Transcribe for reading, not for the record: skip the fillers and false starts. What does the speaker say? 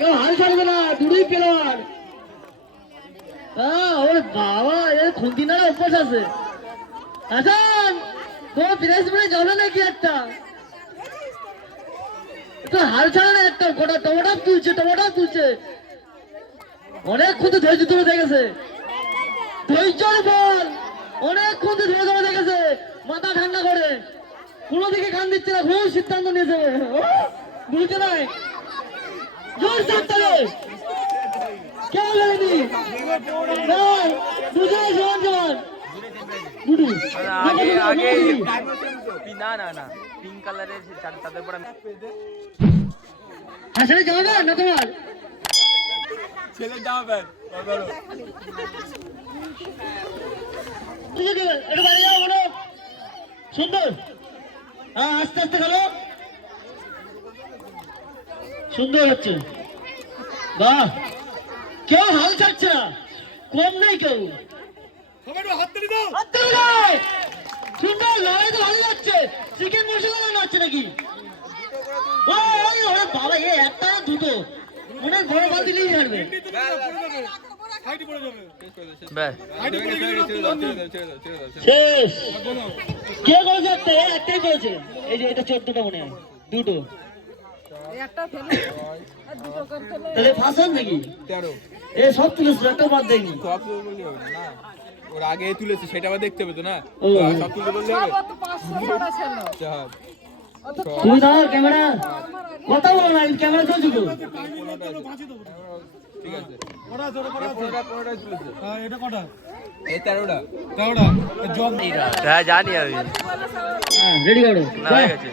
কেউ হাল ছাড়বে না, দুটোই প্লেয়ার। ওরে বাবা, এর খুন্তিনারা অভ্যাস আছে। হাসান, তোমার প্রাইজ মনে যাবে নাকি একটা? তো হাল ছাড়ে না একটা, গোটা টমাটাপ তুলছে। অনেকক্ষণ তো ধৈর্য ধরে দেখেছে, ধৈর্যের বল। অনেকক্ষণ তো ধরে দেখেছে, মাথা ঠান্ডা করে কোনো দিকে কান দিচ্ছে না, খুব সিদ্ধান্ত নিয়েছে। বুঝতে নাই জোর চাপতালে কেউ লাগেনি, দুজনে সমান। হাসানে যাবে না তোমার ছেলে যাবে সুন্দর। আস্তে আস্তে খেলো, সুন্দর হচ্ছে। বাহ, কেউ হাল ছাড়ছে না, কম নেই কেউ। সুন্দর লড়াই তো ভালো যাচ্ছে। চিকেন মশলা বানানো হচ্ছে নাকি? বাবা, এ একটা দুটো অনেক বড় বাল দিলেই ছাড়বে। শেষ। কে করেছে? একটাই করেছে। এই যে এটা 14টা মনে হয়, দুটো। তাহলে ফাঁসন নাকি? 13 এ সব তুলেছে, একটা বাদ দেয়নি। সব বললে হবে না, ওর আগে তুলেছে সেটা আবার দেখতে হবে তো না। সব তুলতে বললে হবে। তুমি দাও ক্যামেরা, কথা বলো না, ক্যামেরা চলছে তো। ঠিক আছে, এটা কটা? এই 13টা জানি আমি। রেডি করো। না হয়ে গেছে।